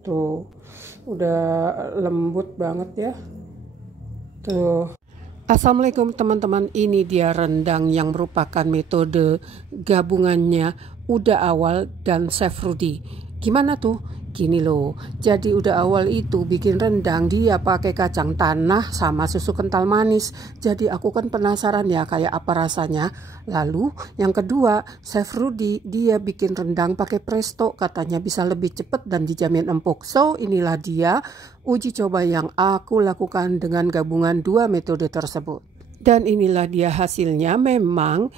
Tuh, udah lembut banget ya. Tuh. Assalamualaikum teman-teman, ini dia rendang yang merupakan metode gabungannya Uda Awal dan Chef Rudy. Gimana tuh? Gini loh, jadi Uda Awal itu bikin rendang dia pakai kacang tanah sama susu kental manis. Jadi aku kan penasaran ya kayak apa rasanya. Lalu yang kedua, Chef Rudy dia bikin rendang pakai presto, katanya bisa lebih cepat dan dijamin empuk. So inilah dia uji coba yang aku lakukan dengan gabungan dua metode tersebut. Dan inilah dia hasilnya. Memang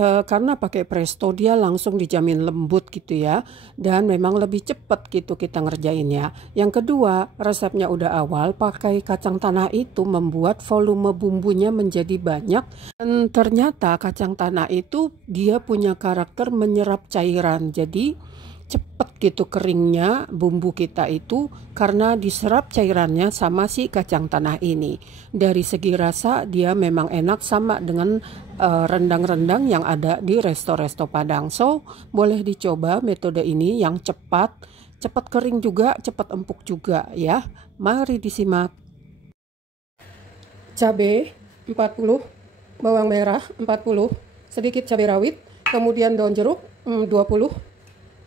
karena pakai presto dia langsung dijamin lembut gitu ya. Dan memang lebih cepat gitu kita ngerjainnya. Yang kedua, resepnya Uda Awal pakai kacang tanah itu membuat volume bumbunya menjadi banyak. Dan ternyata kacang tanah itu dia punya karakter menyerap cairan. Jadi cepet gitu keringnya bumbu kita itu karena diserap cairannya sama si kacang tanah ini. Dari segi rasa dia memang enak sama dengan rendang-rendang yang ada di resto-resto Padang. So boleh dicoba metode ini yang cepat kering juga, cepat empuk juga ya. Mari disimak. Cabai 40, bawang merah 40, sedikit cabai rawit, kemudian daun jeruk 20,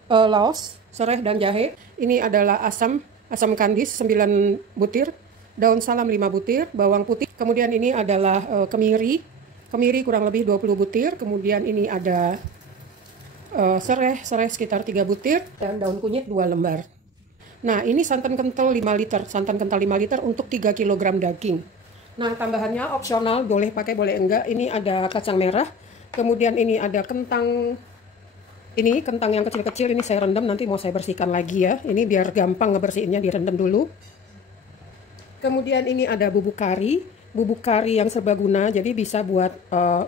laos, serai dan jahe. Ini adalah asam kandis 9 butir, daun salam 5 butir, bawang putih. Kemudian ini adalah kemiri kurang lebih 20 butir. Kemudian ini ada serai sekitar 3 butir dan daun kunyit 2 lembar. Nah, ini santan kental 5 liter, untuk 3 kg daging. Nah, tambahannya opsional, boleh pakai boleh enggak. Ini ada kacang merah, kemudian ini ada kentang. Ini kentang yang kecil-kecil, ini saya rendam, nanti mau saya bersihkan lagi ya. Ini biar gampang ngebersihinnya, direndam dulu. Kemudian ini ada bubuk kari yang serbaguna, jadi bisa buat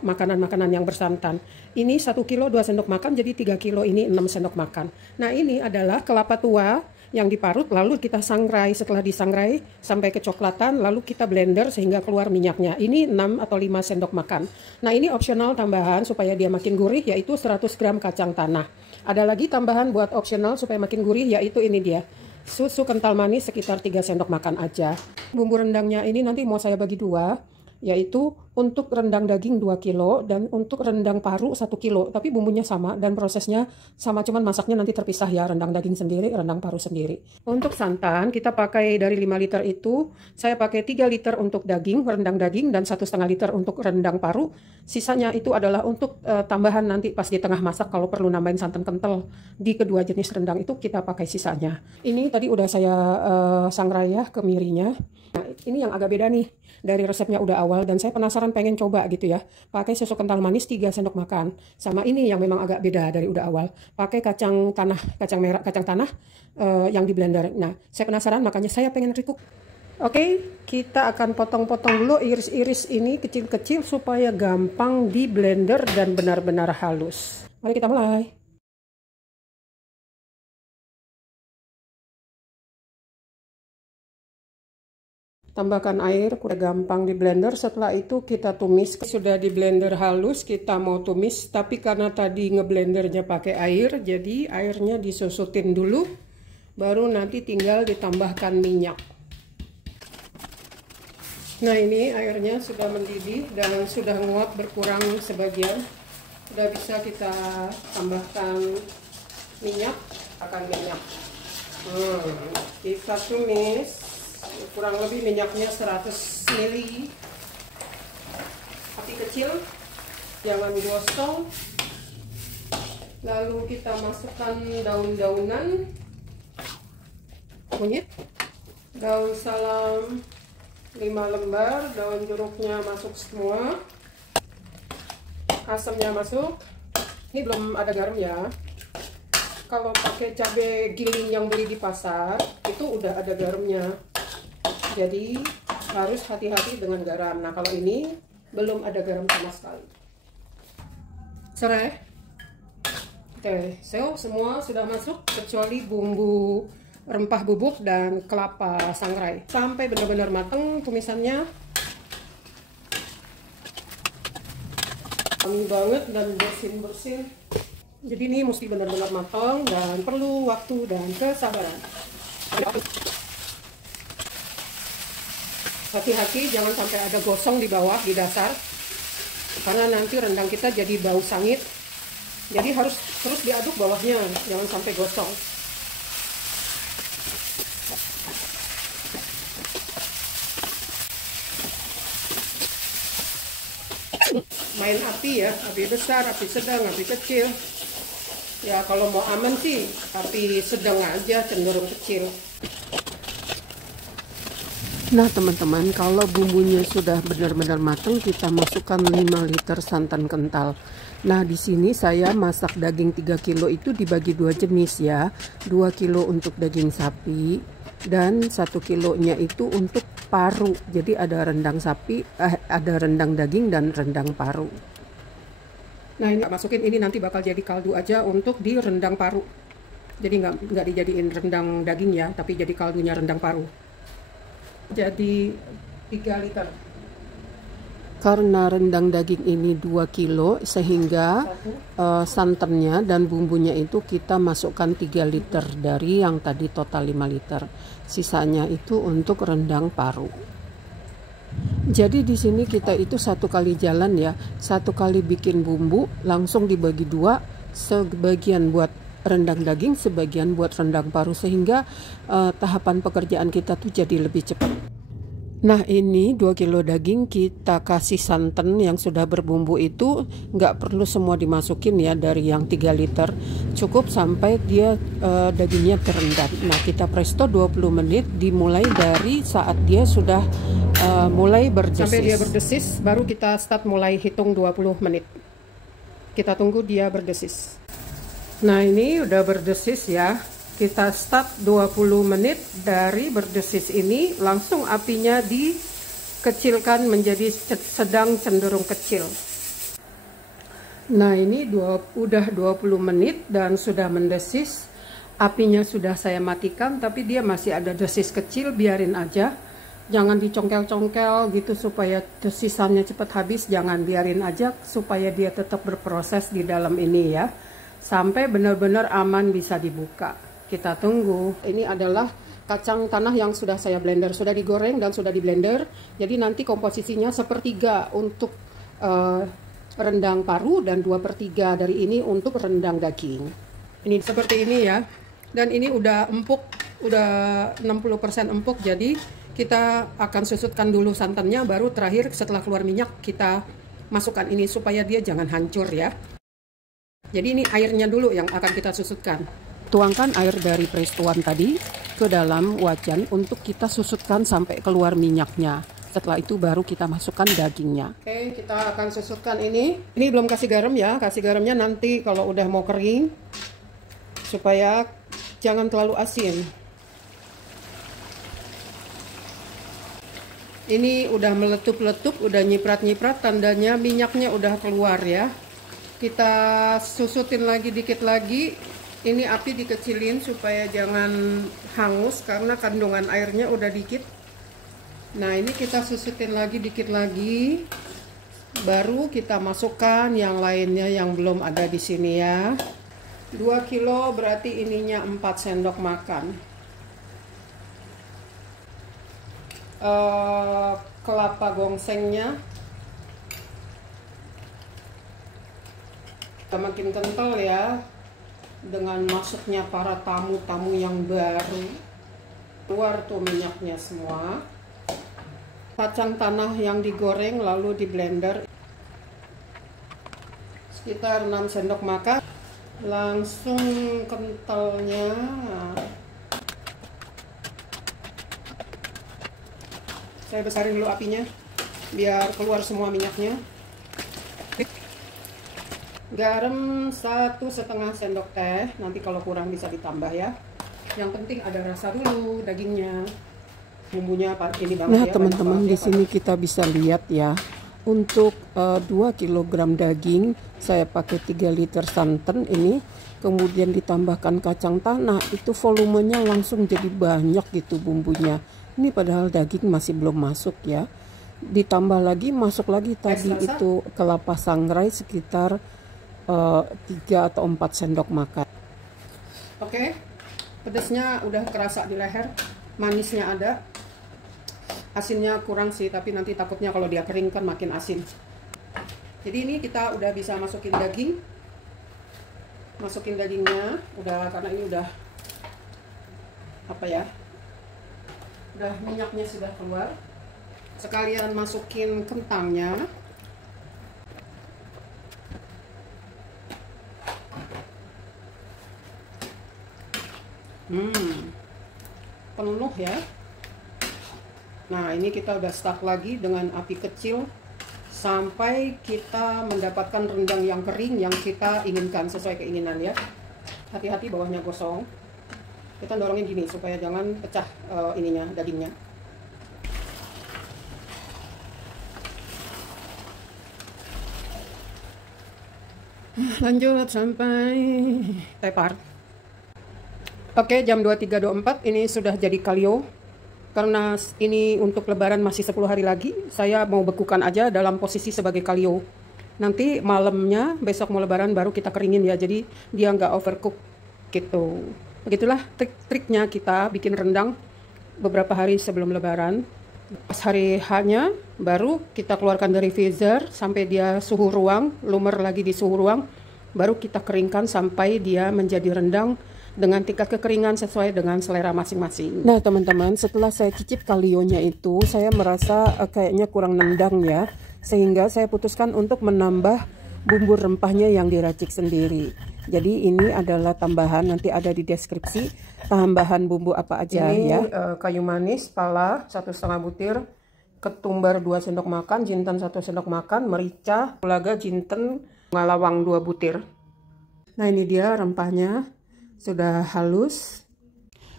makanan-makanan yang bersantan. Ini 1 kilo 2 sendok makan, jadi 3 kilo ini 6 sendok makan. Nah, ini adalah kelapa tua yang diparut, lalu kita sangrai. Setelah disangrai sampai kecoklatan, lalu kita blender sehingga keluar minyaknya. Ini 6 atau 5 sendok makan. Nah, ini opsional tambahan supaya dia makin gurih, yaitu 100 gram kacang tanah. Ada lagi tambahan buat opsional supaya makin gurih, yaitu ini dia, susu kental manis sekitar 3 sendok makan aja. Bumbu rendangnya ini nanti mau saya bagi dua, yaitu untuk rendang daging 2 kilo dan untuk rendang paru 1 kilo. Tapi bumbunya sama dan prosesnya sama, cuman masaknya nanti terpisah ya, rendang daging sendiri, rendang paru sendiri. Untuk santan kita pakai dari 5 liter itu, saya pakai 3 liter untuk daging, rendang daging, dan 1,5 liter untuk rendang paru. Sisanya itu adalah untuk tambahan nanti pas di tengah masak kalau perlu nambahin santan kental di kedua jenis rendang itu kita pakai sisanya. Ini tadi udah saya sangrai ya kemirinya. Nah, ini yang agak beda nih dari resepnya Uda Awal, dan saya penasaran pengen coba gitu ya. Pakai susu kental manis 3 sendok makan. Sama ini yang memang agak beda dari Uda Awal. Pakai kacang tanah yang di blender. Nah, saya penasaran makanya saya pengen recook. Oke, kita akan potong-potong dulu, iris-iris ini kecil-kecil supaya gampang di blender dan benar-benar halus. Mari kita mulai. Tambahkan air, udah gampang di blender. Setelah itu kita tumis. Sudah di blender halus, kita mau tumis. Tapi karena tadi ngeblendernya pakai air, jadi airnya disusutin dulu. Baru nanti tinggal ditambahkan minyak. Nah, ini airnya sudah mendidih dan sudah nguap berkurang sebagian. Sudah bisa kita tambahkan minyak. Kita tumis. Kurang lebih minyaknya 100 ml, api kecil, jangan gosong. Lalu kita masukkan daun-daunan, kunyit, daun salam 5 lembar, daun jeruknya masuk semua, asamnya masuk. Ini belum ada garam ya. Kalau pakai cabai giling yang beli di pasar itu udah ada garamnya. Jadi harus hati-hati dengan garam. Nah, kalau ini belum ada garam sama sekali. Serai. Oke, so semua sudah masuk kecuali bumbu rempah bubuk dan kelapa sangrai. Sampai benar-benar matang tumisannya. Wangi banget dan bersin-bersin. Jadi ini mesti benar-benar matang dan perlu waktu dan kesabaran. Hati-hati jangan sampai ada gosong di bawah, di dasar, karena nanti rendang kita jadi bau sangit. Jadi harus terus diaduk bawahnya, jangan sampai gosong. Main api ya, api besar, api sedang, api kecil. Ya kalau mau aman sih api sedang aja, cenderung kecil. Nah teman-teman, kalau bumbunya sudah benar-benar matang, kita masukkan 5 liter santan kental. Nah di sini saya masak daging 3 kilo itu dibagi 2 jenis ya. 2 kilo untuk daging sapi dan 1 kilonya itu untuk paru. Jadi ada rendang sapi, ada rendang daging dan rendang paru. Nah ini masukin, ini nanti bakal jadi kaldu aja untuk di rendang paru. Jadi nggak dijadiin rendang daging ya, tapi jadi kaldunya rendang paru. Jadi 3 liter. Karena rendang daging ini 2 kilo sehingga santannya dan bumbunya itu kita masukkan 3 liter dari yang tadi total 5 liter. Sisanya itu untuk rendang paru. Jadi di sini kita itu 1 kali jalan ya, 1 kali bikin bumbu langsung dibagi 2, sebagian buat rendang daging, sebagian buat rendang paru, sehingga tahapan pekerjaan kita tuh jadi lebih cepat. Nah ini 2 kilo daging kita kasih santan yang sudah berbumbu itu, nggak perlu semua dimasukin ya dari yang 3 liter, cukup sampai dia dagingnya terendam. Nah kita presto 20 menit, dimulai dari saat dia sudah mulai berdesis. Sampai dia berdesis baru kita start mulai hitung 20 menit. Kita tunggu dia berdesis. Nah ini udah berdesis ya, kita start 20 menit dari berdesis ini, langsung apinya dikecilkan menjadi sedang cenderung kecil. Nah ini udah 20 menit dan sudah mendesis, apinya sudah saya matikan, tapi dia masih ada desis kecil, biarin aja. Jangan dicongkel-congkel gitu supaya desisannya cepat habis, jangan, biarin aja supaya dia tetap berproses di dalam ini ya. Sampai benar-benar aman bisa dibuka. Kita tunggu. Ini adalah kacang tanah yang sudah saya blender, sudah digoreng dan sudah di blender. Jadi nanti komposisinya 1/3 untuk rendang paru dan 2/3 dari ini untuk rendang daging. Ini seperti ini ya. Dan ini udah empuk, udah 60% empuk. Jadi kita akan susutkan dulu santannya, baru terakhir setelah keluar minyak kita masukkan ini supaya dia jangan hancur ya. Jadi ini airnya dulu yang akan kita susutkan. Tuangkan air dari prestoan tadi ke dalam wajan untuk kita susutkan sampai keluar minyaknya. Setelah itu baru kita masukkan dagingnya. Oke, kita akan susutkan ini. Ini belum kasih garam ya, kasih garamnya nanti kalau udah mau kering. Supaya jangan terlalu asin. Ini udah meletup-letup, udah nyiprat-nyiprat, tandanya minyaknya udah keluar ya. Kita susutin lagi dikit lagi. Ini api dikecilin supaya jangan hangus karena kandungan airnya udah dikit. Nah ini kita susutin lagi dikit lagi. Baru kita masukkan yang lainnya yang belum ada di sini ya. 2 kilo berarti ininya 4 sendok makan. Kelapa gongsengnya makin kental ya, dengan masuknya para tamu-tamu yang baru. Keluar tuh minyaknya semua. Kacang tanah yang digoreng lalu di blender sekitar 6 sendok makan, langsung kentalnya. Saya besarin dulu apinya biar keluar semua minyaknya. Garam 1,5 sendok teh, nanti kalau kurang bisa ditambah ya. Yang penting ada rasa dulu dagingnya. Bumbunya ini banget. Nah, teman-teman di sini kita bisa lihat ya. Untuk 2 kg daging saya pakai 3 liter santan ini, kemudian ditambahkan kacang tanah, itu volumenya langsung jadi banyak gitu bumbunya. Ini padahal daging masih belum masuk ya. Ditambah lagi, masuk lagi tadi itu kelapa sangrai sekitar 3 atau 4 sendok makan. Oke, Pedesnya udah kerasa di leher, manisnya ada, asinnya kurang sih, tapi nanti takutnya kalau dia kering kan makin asin. Jadi ini kita udah bisa masukin daging. Masukin dagingnya, udah, karena ini udah apa ya? Udah minyaknya sudah keluar. Sekalian masukin kentangnya. Penuh ya. Nah, ini kita udah stuck lagi dengan api kecil sampai kita mendapatkan rendang yang kering yang kita inginkan sesuai keinginan ya. Hati-hati bawahnya gosong. Kita dorongin gini supaya jangan pecah ininya, dagingnya. Lanjut sampai tepar. Oke, jam 23.24 ini sudah jadi kalio. Karena ini untuk lebaran masih 10 hari lagi, saya mau bekukan aja dalam posisi sebagai kalio. Nanti malamnya, besok mau lebaran baru kita keringin ya, jadi dia nggak overcook gitu. Begitulah trik-triknya kita bikin rendang beberapa hari sebelum lebaran. Pas hari H-nya baru kita keluarkan dari freezer sampai dia suhu ruang, lumer lagi di suhu ruang, baru kita keringkan sampai dia menjadi rendang dengan tingkat kekeringan sesuai dengan selera masing-masing. Nah teman-teman, setelah saya cicip kalionya itu, saya merasa kayaknya kurang nendang ya, sehingga saya putuskan untuk menambah bumbu rempahnya yang diracik sendiri. Jadi ini adalah tambahan, nanti ada di deskripsi tambahan bumbu apa aja ini, ya. Kayu manis, pala 1,5 butir, ketumbar 2 sendok makan, jinten 1 sendok makan, merica, kulaga, jinten, ngalawang 2 butir. Nah ini dia rempahnya. Sudah halus.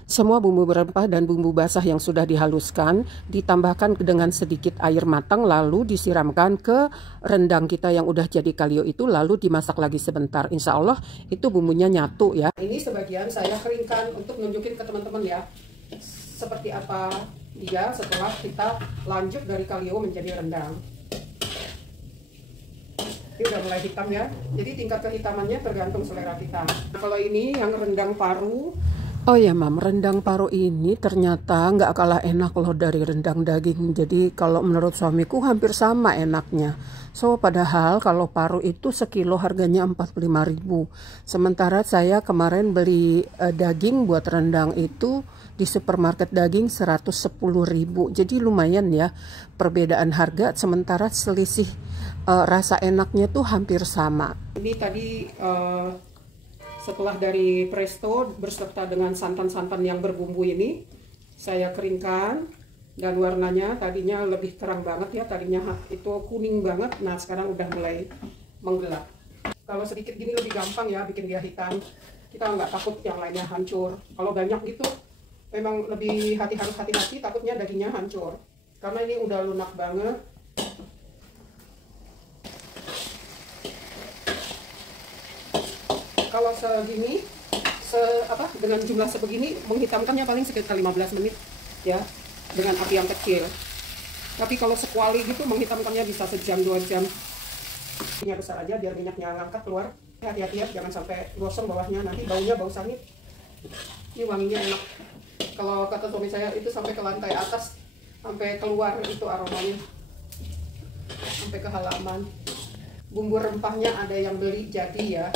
Semua bumbu berempah dan bumbu basah yang sudah dihaluskan ditambahkan dengan sedikit air matang, lalu disiramkan ke rendang kita yang udah jadi kalio itu, lalu dimasak lagi sebentar. Insya Allah itu bumbunya nyatu ya. Ini sebagian saya keringkan untuk nunjukin ke teman-teman ya seperti apa dia setelah kita lanjut dari kalio menjadi rendang. Ini udah mulai hitam ya, jadi tingkat kehitamannya tergantung selera kita. Nah, kalau ini yang rendang paru. Oh ya mam, rendang paru ini ternyata nggak kalah enak loh dari rendang daging. Jadi kalau menurut suamiku hampir sama enaknya. So padahal kalau paru itu sekilo harganya 45.000. Sementara saya kemarin beli daging buat rendang itu di supermarket daging 110.000. Jadi lumayan ya perbedaan harga, sementara selisih rasa enaknya tuh hampir sama. Ini tadi setelah dari presto berserta dengan santan-santan yang berbumbu ini saya keringkan, dan warnanya tadinya lebih terang banget ya, tadinya itu kuning banget, nah sekarang udah mulai menggelap. Kalau sedikit gini lebih gampang ya bikin dia hitam, kita nggak takut yang lainnya hancur. Kalau banyak gitu memang lebih harus hati-hati, takutnya dagingnya hancur karena ini udah lunak banget. Kalau segini, dengan jumlah sebegini, menghitamkannya paling sekitar 15 menit ya, dengan api yang kecil. Tapi kalau sekuali gitu, menghitamkannya bisa sejam 2 jam. Minyak besar aja biar minyaknya ngangkat keluar. Hati-hati ya, jangan sampai gosong bawahnya, nanti baunya bau sangit. Ini wanginya enak. Kalau kata suami saya itu sampai ke lantai atas, sampai keluar itu aromanya, sampai ke halaman. Bumbu rempahnya ada yang beli jadi ya.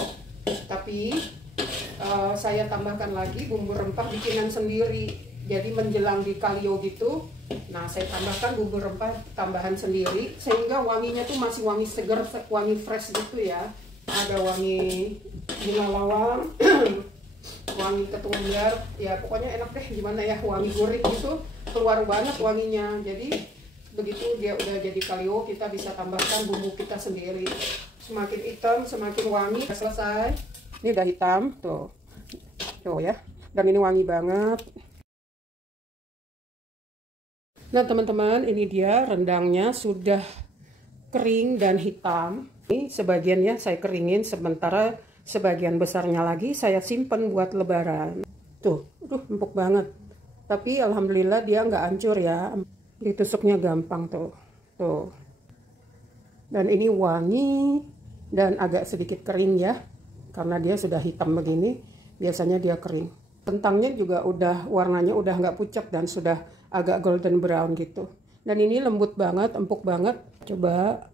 Tapi saya tambahkan lagi bumbu rempah bikinan sendiri, jadi menjelang di kalio gitu. Nah saya tambahkan bumbu rempah tambahan sendiri sehingga wanginya tuh masih wangi seger, wangi fresh gitu ya. Ada wangi bunga lawang, wangi ketumbar, ya pokoknya enak deh, gimana ya, wangi gurih gitu, keluar banget wanginya. Jadi begitu dia udah jadi kalio, kita bisa tambahkan bumbu kita sendiri. Semakin hitam semakin wangi. Selesai, ini udah hitam tuh ya, dan ini wangi banget. Nah teman-teman, ini dia rendangnya sudah kering dan hitam. Ini sebagian ya saya keringin, sementara sebagian besarnya lagi saya simpen buat lebaran. Tuh, empuk banget, tapi alhamdulillah dia nggak hancur ya, ditusuknya gampang tuh. Dan ini wangi dan agak sedikit kering ya, karena dia sudah hitam begini, biasanya dia kering. Kentangnya juga udah warnanya udah nggak pucat dan sudah agak golden brown gitu. Dan ini lembut banget, empuk banget. Coba.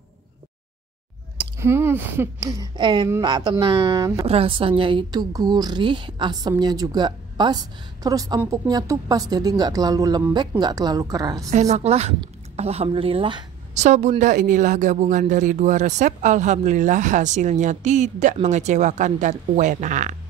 Enak tenan. Rasanya itu gurih, asamnya juga pas, terus empuknya tuh pas, jadi nggak terlalu lembek, nggak terlalu keras. Enak lah, alhamdulillah. So bunda, inilah gabungan dari 2 resep. Alhamdulillah hasilnya tidak mengecewakan dan enak.